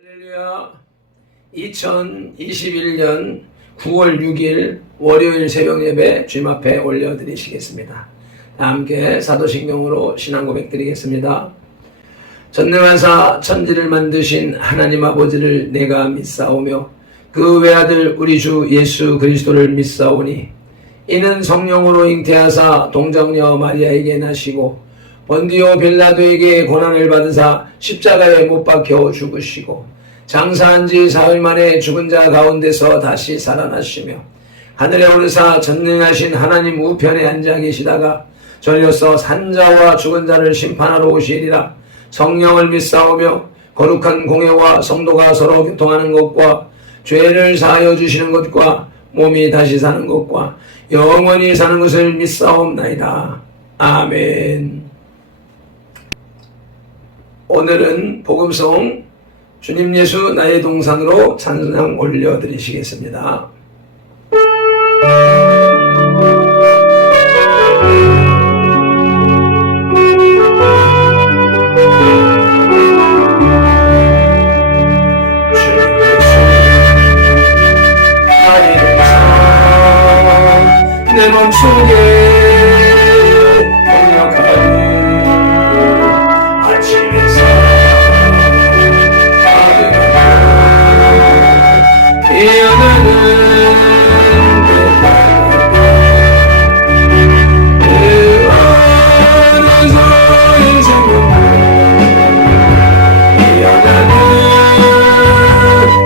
할렐루야. 2021년 9월 6일 월요일 새벽 예배 주님 앞에 올려드리시겠습니다. 함께 사도신경으로 신앙 고백 드리겠습니다. 전능하사 천지를 만드신 하나님 아버지를 내가 믿사오며 그 외아들 우리 주 예수 그리스도를 믿사오니 이는 성령으로 잉태하사 동정녀 마리아에게 나시고 본디오 빌라도에게 고난을 받으사 십자가에 못 박혀 죽으시고 장사한 지 사흘 만에 죽은 자 가운데서 다시 살아나시며 하늘에 오르사 전능하신 하나님 우편에 앉아 계시다가 전려서 산자와 죽은 자를 심판하러 오시리라. 성령을 믿사오며 거룩한 공회와 성도가 서로 교통하는 것과 죄를 사하여 주시는 것과 몸이 다시 사는 것과 영원히 사는 것을 믿사옵나이다. 아멘. 오늘은 복음송 주님 예수 나의 동산으로 찬양 올려드리시겠습니다. 내 맘속에 동역하는 아침에서 깨어나는 내 안에서 인생은 깨어나는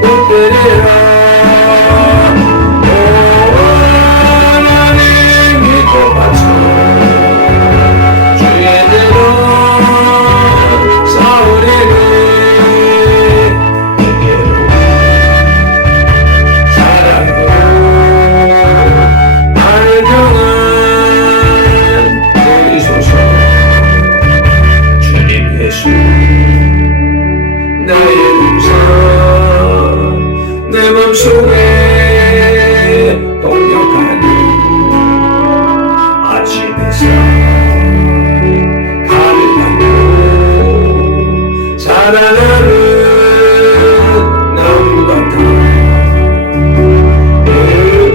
꽃들이라 내 맘속에 동역하는 아침에서 가득하고 자라나는 나무 같아 그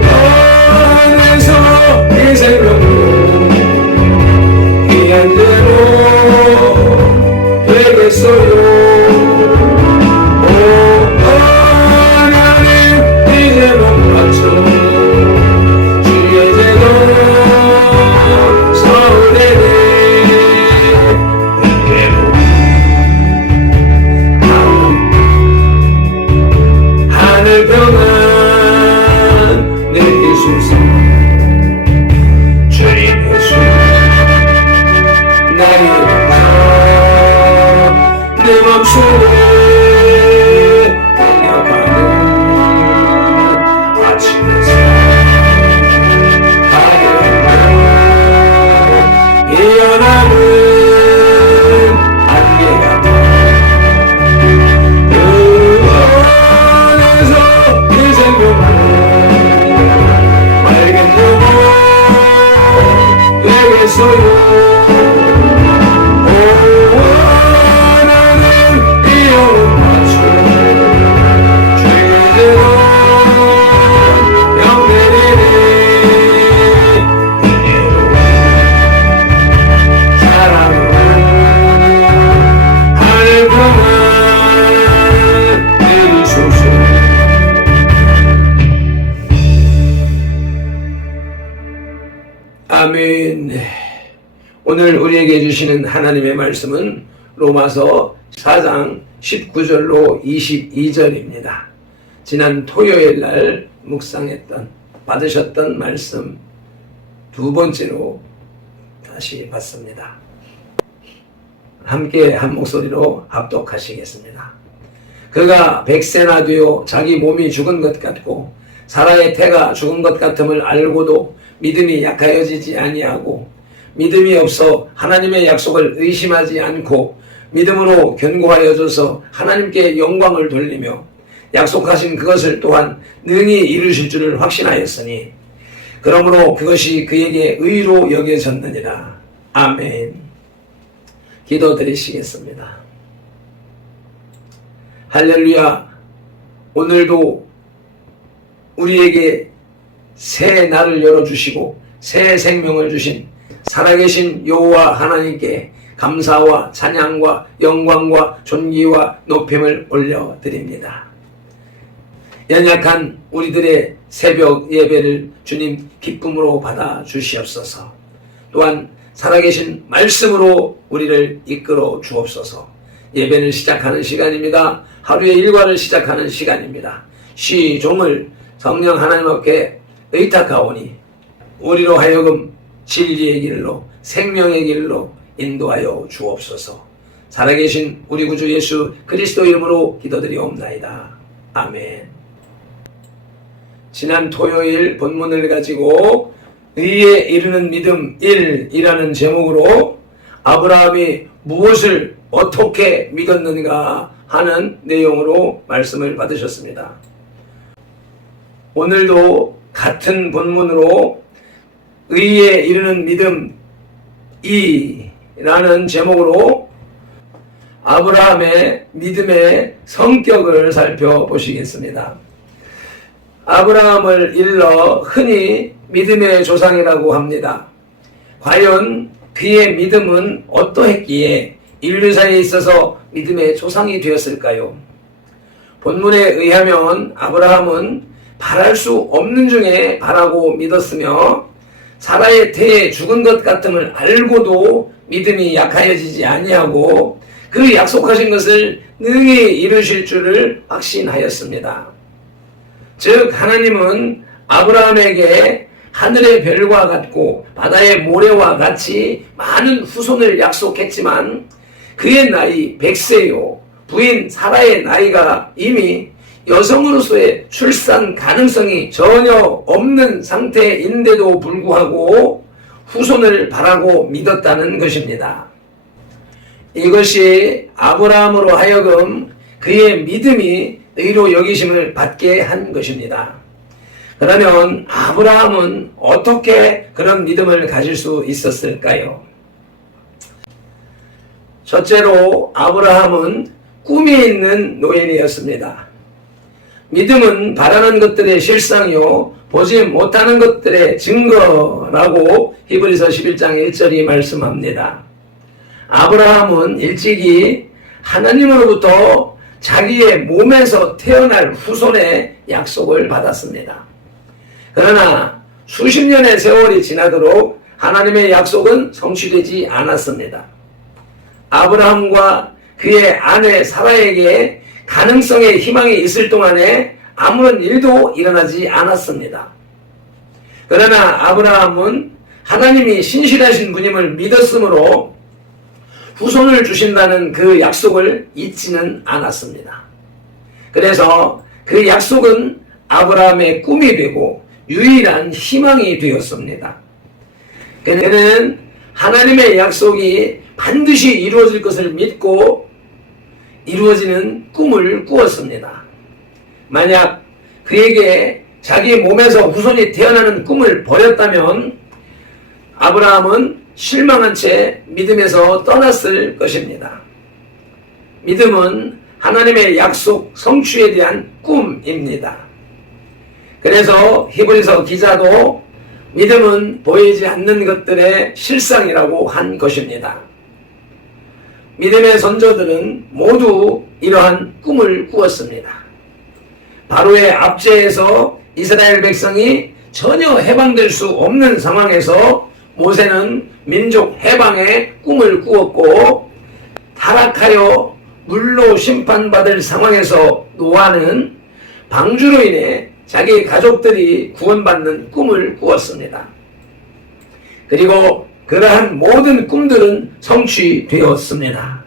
안에서 이 생명도 귀한 대로 되겠어요. 내 맘속에 동역하는 아침에서 가득하고 깨어나는 안개 같아 그 안에서 이 생명은 맑은 영혼 되겠어요. 아멘. 오늘 우리에게 주시는 하나님의 말씀은 로마서 4장 19절로 22절입니다. 지난 토요일 날 받으셨던 말씀 두 번째로 다시 받습니다. 함께 한 목소리로 합독하시겠습니다. 그가 백세나 되어 자기 몸이 죽은 것 같고 사라의 태가 죽은 것 같음을 알고도 믿음이 약하여지지 아니하고 믿음이 없어 하나님의 약속을 의심하지 않고 믿음으로 견고하여져서 하나님께 영광을 돌리며 약속하신 그것을 또한 능히 이루실 줄을 확신하였으니 그러므로 그것이 그에게 의로 여겨졌느니라. 아멘. 기도드리시겠습니다. 할렐루야. 오늘도 우리에게 새 날을 열어주시고 새 생명을 주신 살아계신 여호와 하나님께 감사와 찬양과 영광과 존귀와 높임을 올려드립니다. 연약한 우리들의 새벽 예배를 주님 기쁨으로 받아 주시옵소서. 또한 살아계신 말씀으로 우리를 이끌어 주옵소서. 예배를 시작하는 시간입니다. 하루의 일과를 시작하는 시간입니다. 시종을 성령 하나님 앞에 의탁하오니 우리로 하여금 진리의 길로 생명의 길로 인도하여 주옵소서. 살아계신 우리 구주 예수 그리스도 이름으로 기도드리옵나이다. 아멘. 지난 토요일 본문을 가지고 의에 이르는 믿음 1이라는 제목으로 아브라함이 무엇을 어떻게 믿었는가 하는 내용으로 말씀을 받으셨습니다. 오늘도 같은 본문으로 의에 이르는 믿음 2라는 제목으로 아브라함의 믿음의 성격을 살펴보시겠습니다. 아브라함을 일러 흔히 믿음의 조상이라고 합니다. 과연 그의 믿음은 어떠했기에 인류사에 있어서 믿음의 조상이 되었을까요? 본문에 의하면 아브라함은 바랄 수 없는 중에 바라고 믿었으며 사라의 태에 죽은 것 같음을 알고도 믿음이 약하여지지 아니하고 그 약속하신 것을 능히 이루실 줄을 확신하였습니다. 즉 하나님은 아브라함에게 하늘의 별과 같고 바다의 모래와 같이 많은 후손을 약속했지만 그의 나이 100세요 부인 사라의 나이가 이미 여성으로서의 출산 가능성이 전혀 없는 상태인데도 불구하고 후손을 바라고 믿었다는 것입니다. 이것이 아브라함으로 하여금 그의 믿음이 의로 여기심을 받게 한 것입니다. 그러면 아브라함은 어떻게 그런 믿음을 가질 수 있었을까요? 첫째로 아브라함은 꿈이 있는 노인이었습니다. 믿음은 바라는 것들의 실상이요 보지 못하는 것들의 증거라고 히브리서 11장 1절이 말씀합니다. 아브라함은 일찍이 하나님으로부터 자기의 몸에서 태어날 후손의 약속을 받았습니다. 그러나 수십 년의 세월이 지나도록 하나님의 약속은 성취되지 않았습니다. 아브라함과 그의 아내 사라에게 가능성의 희망이 있을 동안에 아무런 일도 일어나지 않았습니다. 그러나 아브라함은 하나님이 신실하신 분임을 믿었으므로 후손을 주신다는 그 약속을 잊지는 않았습니다. 그래서 그 약속은 아브라함의 꿈이 되고 유일한 희망이 되었습니다. 그는 하나님의 약속이 반드시 이루어질 것을 믿고 이루어지는 꿈을 꾸었습니다. 만약 그에게 자기 몸에서 후손이 태어나는 꿈을 버렸다면 아브라함은 실망한 채 믿음에서 떠났을 것입니다. 믿음은 하나님의 약속 성취에 대한 꿈입니다. 그래서 히브리서 기자도 믿음은 보이지 않는 것들의 실상이라고 한 것입니다. 믿음의 선조들은 모두 이러한 꿈을 꾸었습니다. 바로의 압제에서 이스라엘 백성이 전혀 해방될 수 없는 상황에서 모세는 민족 해방의 꿈을 꾸었고 타락하여 물로 심판받을 상황에서 노아는 방주로 인해 자기 가족들이 구원받는 꿈을 꾸었습니다. 그리고 그러한 모든 꿈들은 성취되었습니다.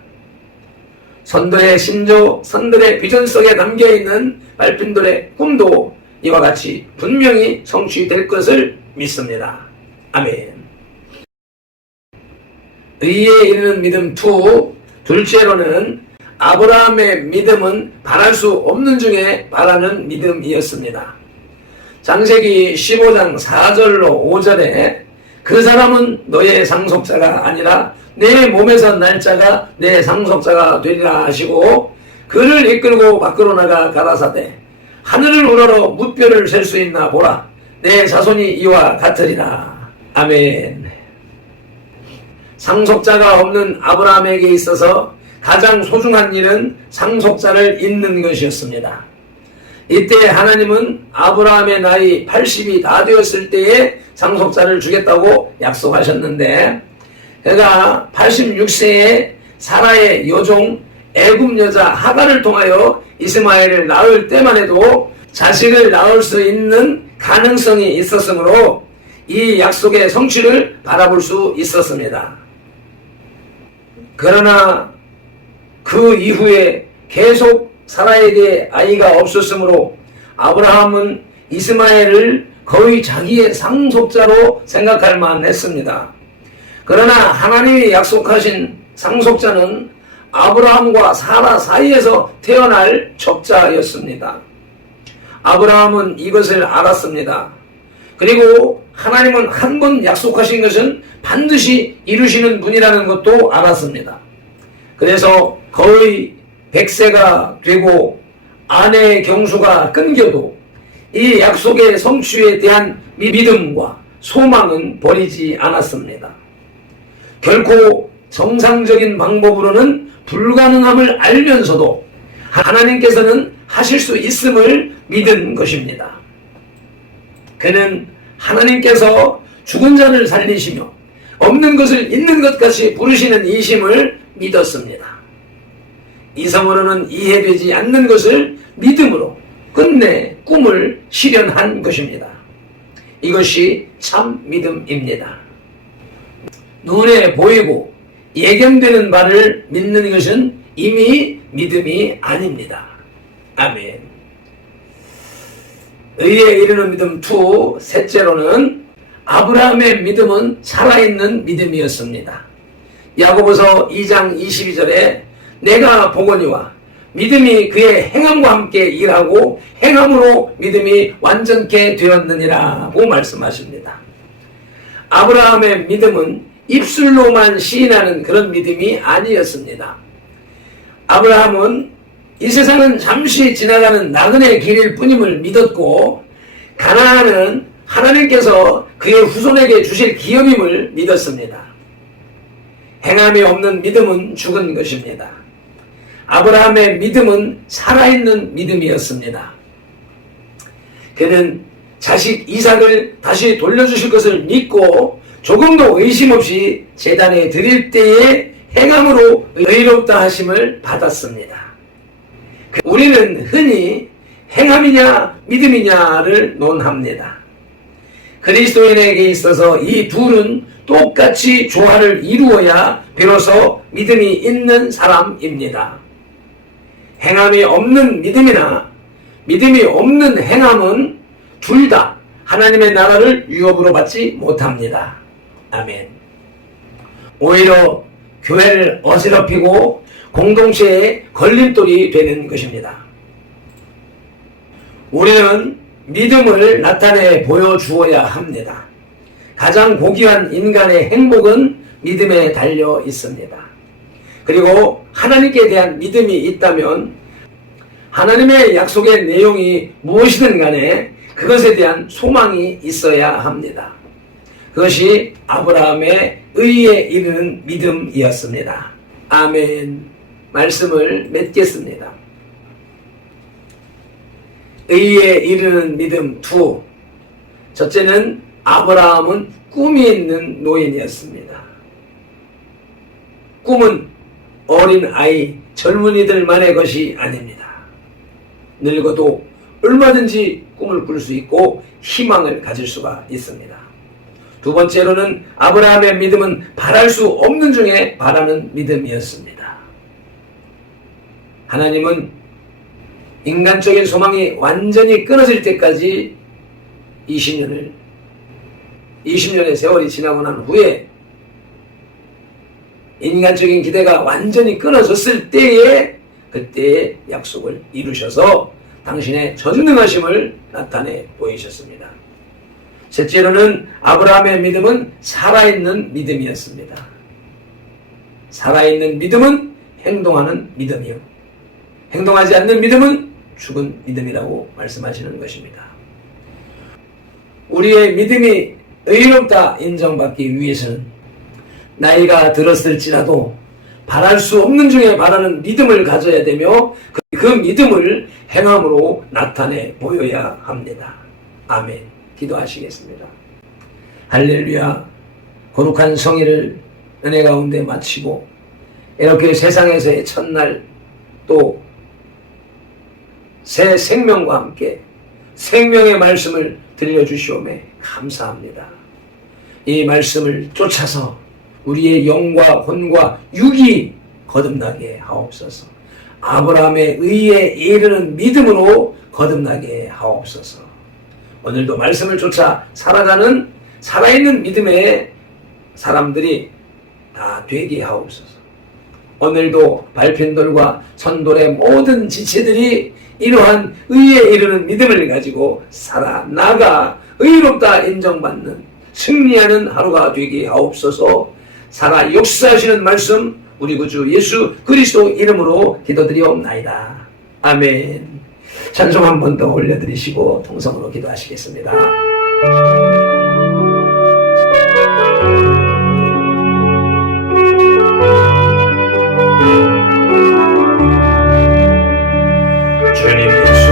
선들의 신조, 선들의 비전 속에 담겨있는 발핀들의 꿈도 이와 같이 분명히 성취될 것을 믿습니다. 아멘. 의에 이르는 믿음 2, 둘째로는 아브라함의 믿음은 바랄 수 없는 중에 바라는 믿음이었습니다. 창세기 15장 4절로 5절에 그 사람은 너의 상속자가 아니라 내 몸에서 날 자가 내 상속자가 되리라 하시고 그를 이끌고 밖으로 나가 가라사대 하늘을 우러러 무뼈를 셀 수 있나 보라. 내 자손이 이와 같으리라. 아멘. 상속자가 없는 아브라함에게 있어서 가장 소중한 일은 상속자를 잇는 것이었습니다. 이때 하나님은 아브라함의 나이 80이 다 되었을 때에 상속자를 주겠다고 약속하셨는데, 그가 86세에 사라의 여종 애굽 여자 하갈을 통하여 이스마엘을 낳을 때만 해도 자식을 낳을 수 있는 가능성이 있었으므로 이 약속의 성취를 바라볼 수 있었습니다. 그러나 그 이후에 계속 사라에게 아이가 없었으므로 아브라함은 이스마엘을 거의 자기의 상속자로 생각할 만했습니다. 그러나 하나님이 약속하신 상속자는 아브라함과 사라 사이에서 태어날 척자였습니다. 아브라함은 이것을 알았습니다. 그리고 하나님은 한 번 약속하신 것은 반드시 이루시는 분이라는 것도 알았습니다. 그래서 거의 100세가 되고 아내의 경수가 끊겨도 이 약속의 성취에 대한 믿음과 소망은 버리지 않았습니다. 결코 정상적인 방법으로는 불가능함을 알면서도 하나님께서는 하실 수 있음을 믿은 것입니다. 그는 하나님께서 죽은 자를 살리시며 없는 것을 있는 것 같이 부르시는 이심을 믿었습니다. 이성으로는 이해되지 않는 것을 믿음으로 끝내 꿈을 실현한 것입니다. 이것이 참 믿음입니다. 눈에 보이고 예견되는 바를 믿는 것은 이미 믿음이 아닙니다. 아멘. 의에 이르는 믿음 2, 셋째로는 아브라함의 믿음은 살아있는 믿음이었습니다. 야고보서 2장 22절에 내가 보거니와 믿음이 그의 행함과 함께 일하고 행함으로 믿음이 완전케 되었느니라고 말씀하십니다. 아브라함의 믿음은 입술로만 시인하는 그런 믿음이 아니었습니다. 아브라함은 이 세상은 잠시 지나가는 나그네 길일 뿐임을 믿었고 가나안은 하나님께서 그의 후손에게 주실 기업임을 믿었습니다. 행함이 없는 믿음은 죽은 것입니다. 아브라함의 믿음은 살아있는 믿음이었습니다. 그는 자식 이삭을 다시 돌려주실 것을 믿고 조금도 의심 없이 제단에 드릴 때에 행함으로 의롭다 하심을 받았습니다. 우리는 흔히 행함이냐 믿음이냐를 논합니다. 그리스도인에게 있어서 이 둘은 똑같이 조화를 이루어야 비로소 믿음이 있는 사람입니다. 행함이 없는 믿음이나 믿음이 없는 행함은 둘 다 하나님의 나라를 유업으로 받지 못합니다. 아멘. 오히려 교회를 어지럽히고 공동체의 걸림돌이 되는 것입니다. 우리는 믿음을 나타내 보여주어야 합니다. 가장 고귀한 인간의 행복은 믿음에 달려 있습니다. 그리고 하나님께 대한 믿음이 있다면 하나님의 약속의 내용이 무엇이든 간에 그것에 대한 소망이 있어야 합니다. 그것이 아브라함의 의에 이르는 믿음이었습니다. 아멘. 말씀을 맺겠습니다. 의에 이르는 믿음 2. 첫째는 아브라함은 꿈이 있는 노인이었습니다. 꿈은 어린 아이, 젊은이들만의 것이 아닙니다. 늙어도 얼마든지 꿈을 꿀 수 있고 희망을 가질 수가 있습니다. 두 번째로는 아브라함의 믿음은 바랄 수 없는 중에 바라는 믿음이었습니다. 하나님은 인간적인 소망이 완전히 끊어질 때까지 20년의 세월이 지나고 난 후에 인간적인 기대가 완전히 끊어졌을 때에 그때의 약속을 이루셔서 당신의 전능하심을 나타내 보이셨습니다. 셋째로는 아브라함의 믿음은 살아있는 믿음이었습니다. 살아있는 믿음은 행동하는 믿음이요. 행동하지 않는 믿음은 죽은 믿음이라고 말씀하시는 것입니다. 우리의 믿음이 의롭다 인정받기 위해서는 나이가 들었을지라도 바랄 수 없는 중에 바라는 믿음을 가져야 되며 그 믿음을 행함으로 나타내 보여야 합니다. 아멘. 기도하시겠습니다. 할렐루야. 거룩한 성일을 은혜 가운데 마치고 이렇게 세상에서의 첫날 또 새 생명과 함께 생명의 말씀을 들려주시오매 감사합니다. 이 말씀을 쫓아서 우리의 영과 혼과 육이 거듭나게 하옵소서. 아브라함의 의에 이르는 믿음으로 거듭나게 하옵소서. 오늘도 말씀을 쫓아 살아가는 살아있는 믿음의 사람들이 다 되게 하옵소서. 오늘도 밟힌 돌과 선돌의 모든 지체들이 이러한 의에 이르는 믿음을 가지고 살아나가 의롭다 인정받는 승리하는 하루가 되게 하옵소서. 살아 역사하시는 말씀 우리 구주 예수 그리스도 이름으로 기도드리옵나이다. 아멘. 찬송 한 번 더 올려드리시고 통성으로 기도하시겠습니다. 주님 예수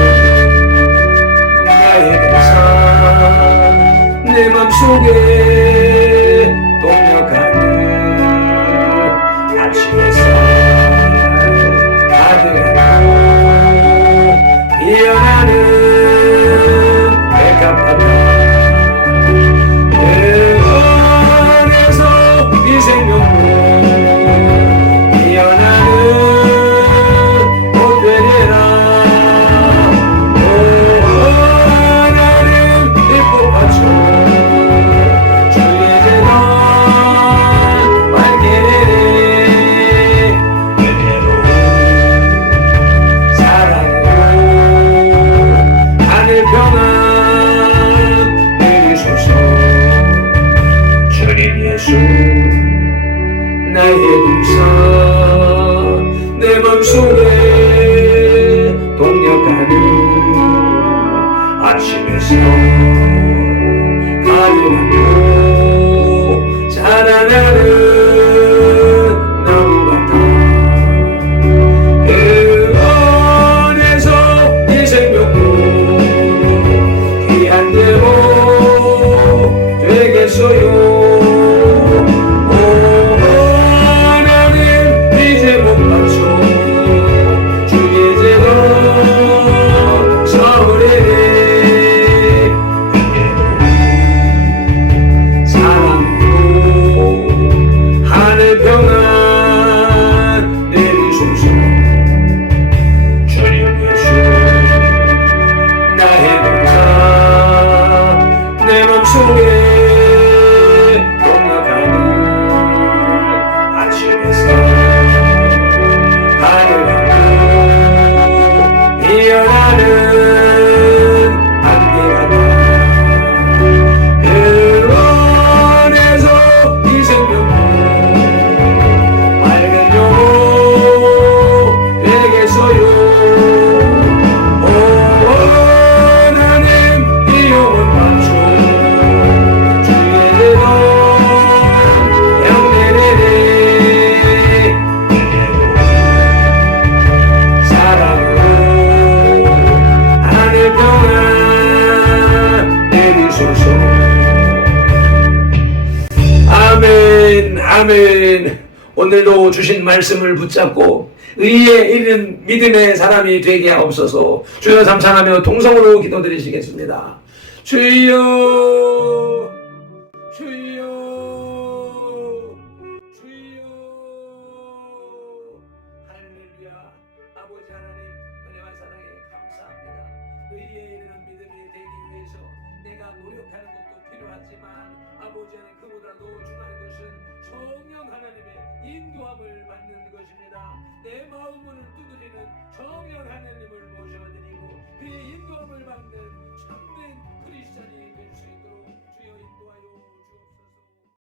나의 동상 내 맘속에 동역하는 아침 햇살 가득하고 피어나는 백합바다 그 안에서 이 생명으로 피어나는 꽃 되리라. 오 하나님 내 꽃밭을 주의 재단 밝게 내리 은혜로운 사랑으로 하늘 평안 내리소서. 주님 예수 나의 동상 내 맘속에 동역하는 아침 햇살 가득하고 자라나는 나무 같아 그 안에서 이 생명도 귀한 제목 되겠어요. 오 하나님 이 제목 맞춰 주의 제법 서울에 사랑으로 하늘 평안 내리소서. 주님 예수 나의 동상 내 맘속에 동역하는 아침 햇살 가득하고 피어나는 안개 같아 그 안에서 이 생명도 밝은 영혼 되겠어요. 오 하나님 이 영혼 맞춰 주의 대로 영내내내 은혜로 사랑으로 하늘 평안 내리소서. 아멘 아멘. 오늘도 주신 말씀을 붙잡고 의에 이르는 믿음의 사람이 되게 하옵소서. 주여 감사하며 동성으로 기도드리시겠습니다. 주여 주여 주여. 할렐루야. 아버지 하나님 은혜와 사랑에 감사합니다. 의에 이르는 믿음이 되기 위해서 내가 노력하는 것도 필요하지만 아버지 하나님 그보다도 중요한 것은 성령 하나님의 인도함을 받는 것입니다. 내 마음문을 두드리는 성령 하나님을 모셔드리고 그의 인도함을 받는 참된 크리스찬이 될 수 있도록